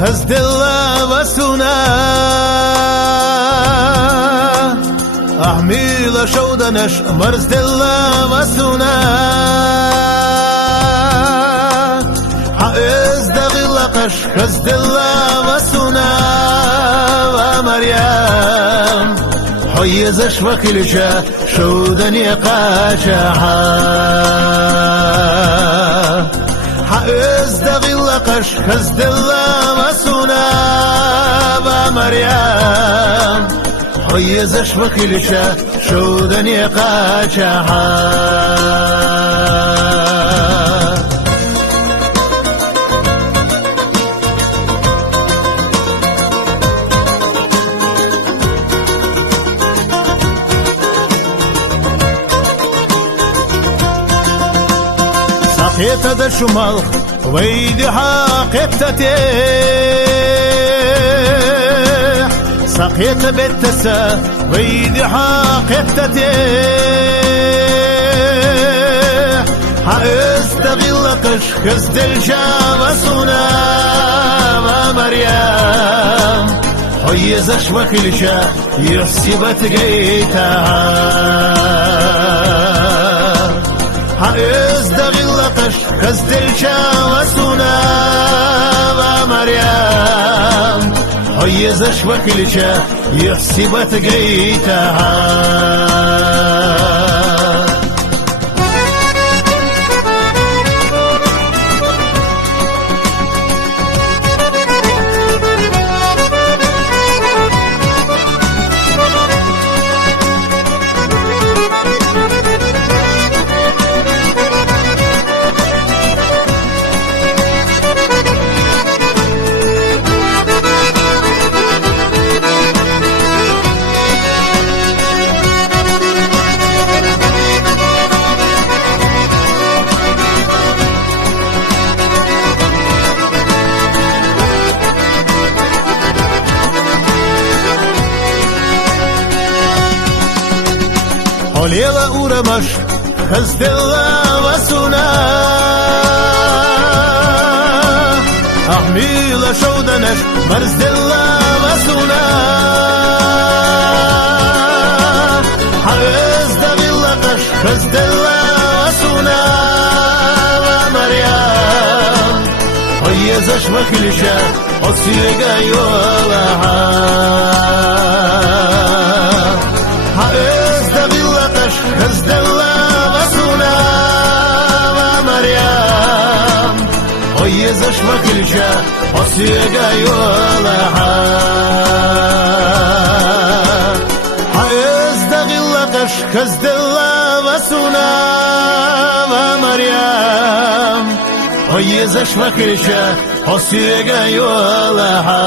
خزد الله وسنا أحميل شودنش مرزد الله وسنا حائز دغي لقش خزد الله وسنا ومريم حيزش وكلشا شودني قاشحا حائز دغي لقش خزد الله وسنا ومريم حيزش وكلشا شودني قاشحا سقيت دا شمال ويدي حاقبتتي سقيت بتسا ويدي حاقبتتي حائز تغلقش خزد الشامسونا ومريم حيزش وكلشا يحسبت قيتها حائز دغلقش خزد الشامسونا ومريم حيزش وكلشا يحسبت قيتها وليلا أورمش خزد الله وسنا أحميل شودنش مرزد الله وسنا حائز دغلقش خزد الله وسنا ومريم حيزش وكلشا أصيغا يولها خزد الله وسنا ومريم حيزش وكلشا أصيغا يولها حائز دغلقش خزد الله وسنا ومريم حيزش وكلشا أصيغا يولها